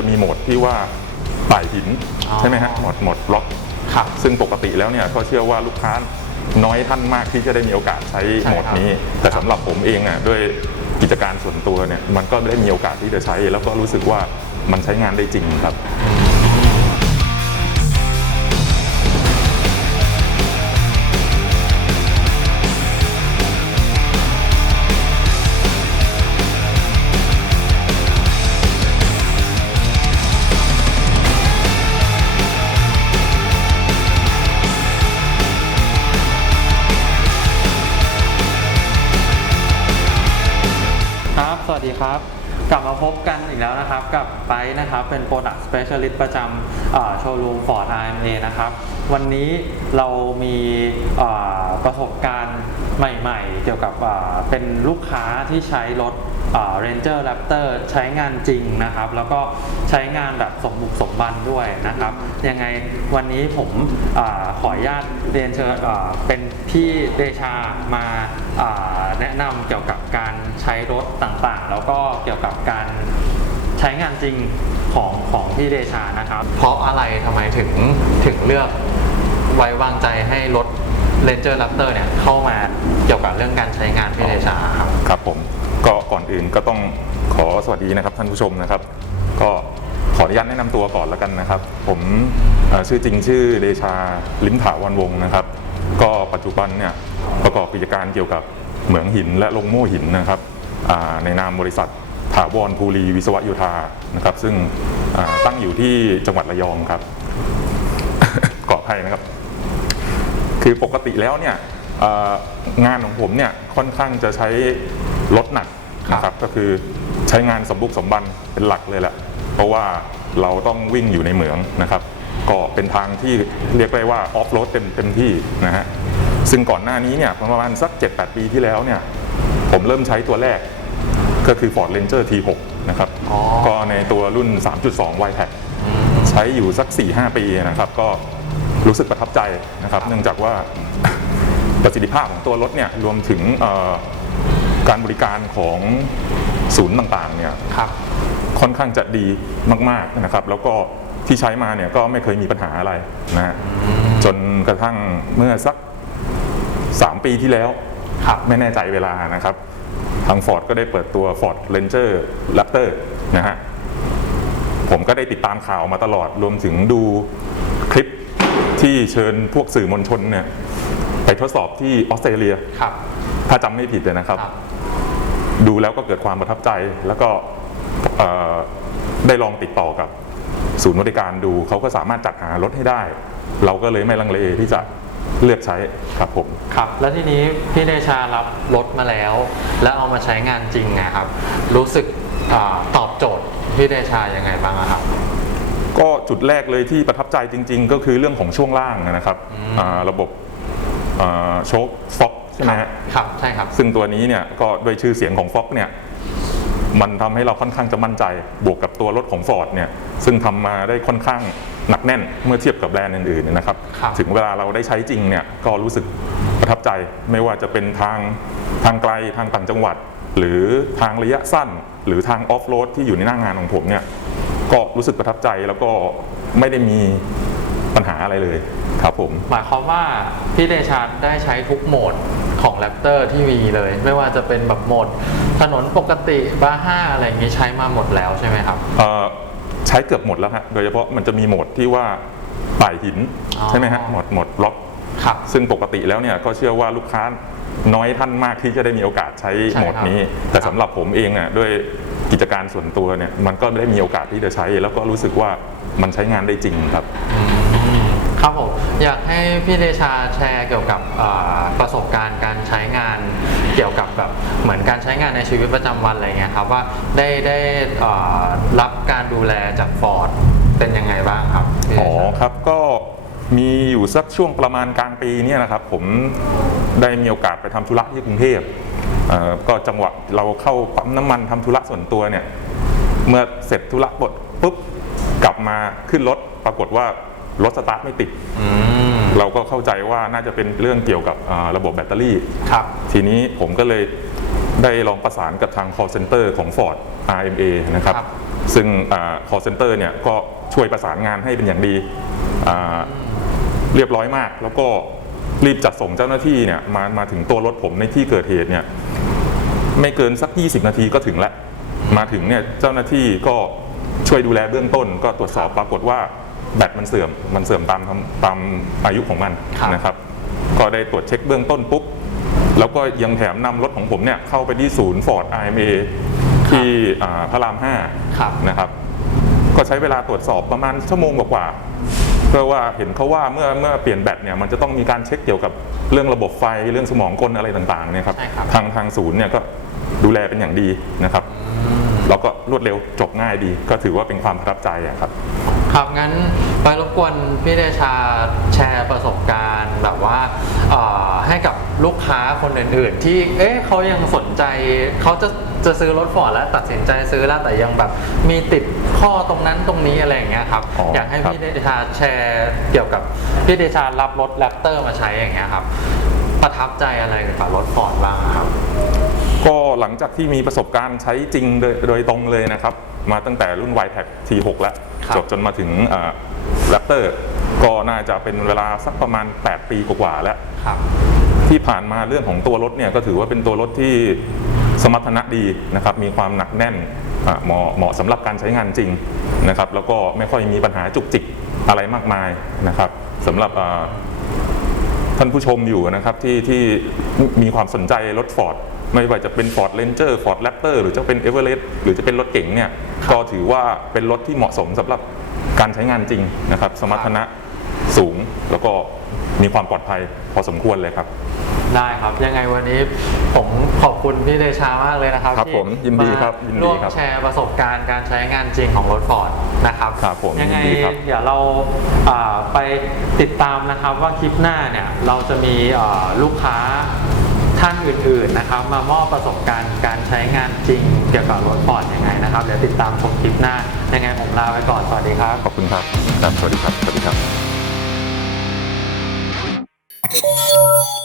จะมีโหมดที่ว่าป่ายหินอ๋อใช่ไหมฮะโหมดโหมดล็อกครับซึ่งปกติแล้วเนี่ยก็เชื่อว่าลูกค้าน้อยท่านมากที่จะได้มีโอกาสใช้ใช่โหมดนี้ แต่สำหรับผมเองอะด้วยกิจการส่วนตัวเนี่ยมันก็ได้มีโอกาสที่จะใช้ แล้วก็รู้สึกว่ามันใช้งานได้จริงครับ สวัสดีครับ กลับมาพบกันอีกแล้วนะครับกับไปนะครับเป็น Product Specialist ประจำโชว์รูม Ford RMA นะครับ วันนี้เรามีประสบการณ์ ใหม่ๆ เกี่ยวกับเอ่อเป็นลูกค้าที่ใช้รถเอ่อ Ranger Raptor ใช้งานจริงนะครับ แล้วก็ใช้งานแบบสมบุกสมบันด้วยนะครับ ยังไงวันนี้ผมอาขออนุญาตเรียนเชิญเอ่อเป็นพี่เดชามาอ่าแนะนำเกี่ยวกับการใช้รถต่างๆ แล้วก็เกี่ยวกับการใช้งานจริงของของพี่เดชานะครับ เพราะอะไรทำไมถึงถึงเลือกไว้วางใจให้รถ Ranger Raptor เนี่ยเข้ามาเกี่ยวกับเรื่องการใช้งานพี่เดชาครับ ครับผมก็ก่อนอื่นก็ต้องขอสวัสดีนะครับท่านผู้ชมนะครับ ก็ขออนุญาตแนะนำตัวก่อนแล้วกันนะครับ ผมเอ่อชื่อจริงชื่อเดชาลิมถาวันวงศ์นะครับ ก็ปัจจุบันเนี่ยประกอบกิจการเกี่ยวกับเหมืองหินและลงโม่หินนะครับอ่าในนามบริษัทถาวรภูรีวิศวโยธานะครับ ซึ่งอ่าตั้งอยู่ที่จังหวัดระยองครับ เกาะไทยนะครับ คือปกติแล้วเนี่ยเอ่องานของผมเนี่ยค่อนข้างจะใช้รถหนักนะครับก็คือใช้งานสมบุกสมบันเป็นหลักเลยแหละเพราะว่าเราต้องวิ่งอยู่ในเหมืองนะครับ ก็เป็นทางที่เรียกได้ว่าออฟโรดเต็มเต็มที่นะฮะซึ่งก่อนหน้านี้เนี่ยประมาณสัก 7-8 ปีที่แล้วเนี่ยผมเริ่มใช้ตัวแรกก็คือ Ford Ranger T6 นะครับอ๋อก็ในตัวรุ่น 3.2 y p a c ใช้อยู่สัก 4-5 ปีนะครับก็ รู้สึกประทับใจนะครับ เนื่องจากว่าประสิทธิภาพของตัวรถเนี่ยรวมถึงเอ่อการบริการของศูนย์ต่างๆเนี่ยครับค่อนข้างจะดีมากๆนะครับ แล้วก็ที่ใช้มาเนี่ยก็ไม่เคยมีปัญหาอะไรนะฮะจนกระทั่งเมื่อสัก 3 ปีที่แล้วครับไม่แน่ใจเวลานะครับ ทาง Ford ก็ได้เปิดตัว Ford Ranger Raptor นะฮะผมก็ได้ติดตามข่าวมาตลอดรวมถึงดูคลิป ที่เชิญพวกสื่อมวลชนเนี่ยไปทดสอบที่ออสเตรเลีย ครับ ถ้าจำไม่ผิดเลยนะครับ ครับ ดูแล้วก็เกิดความประทับใจแล้วก็เอ่อได้ลองติดต่อกับศูนย์บริการดูเขาก็สามารถจัดหารถให้ได้ เราก็เลยไม่ลังเลที่จะเลือกใช้ครับผม ครับ แล้วทีนี้พี่เดชารับรถมาแล้ว แล้วเอามาใช้งานจริงนะครับ รู้สึกอาตอบโจทย์พี่เดชายังไงบ้างอะครับ ก็จุดแรกเลยที่ประทับใจจริง ๆ ก็คือเรื่องของช่วงล่างนะครับอ่าระบบอ่าโชคฟ็อกใช่ไหมฮะครับใช่ครับ ซึ่งตัวนี้เนี่ยก็ด้วยชื่อเสียงของฟ็อกเนี่ยมันทำให้เราค่อนข้างจะมั่นใจ บวกกับตัวรถของ Ford เนี่ยซึ่งทำมาได้ค่อนข้างหนักแน่นเมื่อเทียบกับแบรนด์อื่นๆนะครับครับ ถึงเวลาเราได้ใช้จริงเนี่ยก็รู้สึกประทับใจไม่ว่าจะเป็นทางทางไกลทางต่างจังหวัด หรือทางระยะสั้น หรือทางออฟโรดที่อยู่ในหน้างานของผมเนี่ย ก็รู้สึกประทับใจแล้วก็ไม่ได้มีปัญหาอะไรเลยครับผม หมายความว่าพี่เดชาได้ใช้ทุกโหมดของแรปเตอร์ที่มีเลย ไม่ว่าจะเป็นแบบโหมดถนนปกติบาห้าอะไรอย่างนี้ใช้มาหมดแล้วใช่ไหมครับเอ่อใช้เกือบหมดแล้วฮะโดยเฉพาะมันจะมีโหมดที่ว่าป่ายหินอ๋อใช่ไหมฮะโหมดโหมดล็อกครับซึ่งปกติแล้วเนี่ยก็เชื่อว่าลูกค้าน้อยท่านมากที่จะได้มีโอกาสใช้ใช่โหมดนี้ครับแต่สำหรับผมเองอะด้วย กิจการส่วนตัวเนี่ยมันก็ได้มีโอกาสที่จะใช้ แล้วก็รู้สึกว่ามันใช้งานได้จริงครับ ครับผมอยากให้พี่เดชาแชร์เกี่ยวกับอ่าประสบการณ์การใช้งานเกี่ยวกับแบบเหมือนการใช้งานในชีวิตประจำวันอะไรเงี้ยครับว่าได้ได้อ่ารับการดูแลจากฟอร์ดเป็นยังไงบ้างครับพี่เดอ๋อชาครับก็มีอยู่สักช่วงประมาณกลางปีเนี่ยนะครับ ผมได้มีโอกาสไปทำธุระที่กรุงเทพเอ่อ ก็จังหวะเราเข้าปั๊มน้ำมันทำธุระส่วนตัวเนี่ยเมื่อเสร็จธุระบทปุ๊บกลับมาขึ้นรถปรากฏว่ารถสตาร์ทไม่ติดอืมเราก็เข้าใจว่าน่าจะเป็นเรื่องเกี่ยวกับอ่าระบบแบตเตอรี่ครับ ทีนี้ผมก็เลยได้ลองประสานกับทาง call center ของ Ford RMA นะครับครับซึ่งอ่า call center เนี่ยก็ช่วยประสานงานให้เป็นอย่างดีอ่าเรียบร้อยมาก แล้วก็รีบจัดส่งเจ้าหน้าที่เนี่ยมามาถึงตัวรถผมในที่เกิดเหตุเนี่ย ไม่เกินสัก 20 นาทีก็ถึงแล้วมาถึงเนี่ยเจ้าหน้าที่ก็ช่วยดูแลเบื้องต้น ก็ตรวจสอบปรากฏว่าแบตมันเสื่อมมันเสื่อมตามตามตามอายุของมันครับนะครับ ก็ได้ตรวจเช็คเบื้องต้นปุ๊บแล้วก็ยังแถมนำรถของผมเนี่ยเข้าไปที่ศูนย์ Ford IMA ที่อ่าพระรามครับ5นะครับ ก็ใช้เวลาตรวจสอบประมาณชั่วโมงกว่าๆเพื่อว่าเห็นเขาว่าเมื่อเมื่อเปลี่ยนแบตเนี่ยมันจะต้องมีการเช็คเกี่ยวกับเรื่องระบบไฟเรื่องสมองกลอะไรต่างๆเนี่ยครับใช่ครับทางทางศูนย์เนี่ยก็ ดูแลเป็นอย่างดีนะครับแล้วก็รวดเร็วจบง่ายดี ก็ถือว่าเป็นความประทับใจอะครับ ครับงั้นไปรบกวนพี่เดชาแชร์ประสบการณ์แบบว่าเอ่อให้กับลูกค้าคนอื่น ๆ ที่เอ๊ะเขายังสนใจเขาจะจะซื้อรถฟอร์ดแล้วตัดสินใจซื้อแล้วแต่ยังแบบมีติดข้อตรงนั้นตรงนี้อะไรอย่างเงี้ยครับอ๋อออยากให้ครับพี่เดชาแชร์เกี่ยวกับพี่เดชารับรถแรปเตอร์มาใช้อย่างเงี้ยครับประทับใจอะไรกับรถฟอร์ดบ้างครับ ก็หลังจากที่มีประสบการณ์ใช้จริงโดยโดยตรงเลยนะครับ มาตั้งแต่รุ่น y t e c T6 แล้วครับจบจนมาถึงแรปเตอร์ก็น่าจะเป็นเวลาสักประมาณ 8 ปีกว่าๆแล้วครับที่ผ่านมาเรื่องของตัวรถเนี่ยก็ถือว่าเป็นตัวรถที่สมรรถนะดีนะครับ มีความหนักแน่นอะเหมาะเหมาะสำหรับการใช้งานจริงนะครับ แล้วก็ไม่ค่อยมีปัญหาจุกจิกอะไรมากมายนะครับสำหรับอ่าท่านผู้ชมอยู่นะครับที่ที่มีความสนใจรถ Ford ไม่ว่าจะเป็น Ford Ranger Ford Raptor หรือจะเป็น Everest หรือจะเป็นรถเก๋งเนี่ยก็ถือว่าเป็นรถที่เหมาะสมสำหรับการใช้งานจริงนะครับ สมรรถนะสูงแล้วก็มีความปลอดภัยพอสมควรเลยครับ ได้ครับยังไงวันนี้ผมขอบคุณพี่เดชามากเลยนะครับครับที่ผมยินดีครับยินดีร่วมครับแชร์ประสบการณ์การใช้งานจริงของรถฟอร์ดนะครับครับผมยังไงยินดีครับ เดี๋ยวเราอ่าไปติดตามนะครับว่าคลิปหน้าเนี่ยเราจะมีอ่าลูกค้า ท่านอื่นๆนะครับ มามอบประสบการณ์การใช้งานจริงเกี่ยวกับรถฟอร์ดยังไงนะครับ เดี๋ยวติดตามชมคลิปหน้า ยังไงผมลาไปก่อน สวัสดีครับ ขอบคุณครับครับสวัสดีครับ สวัสดีครับ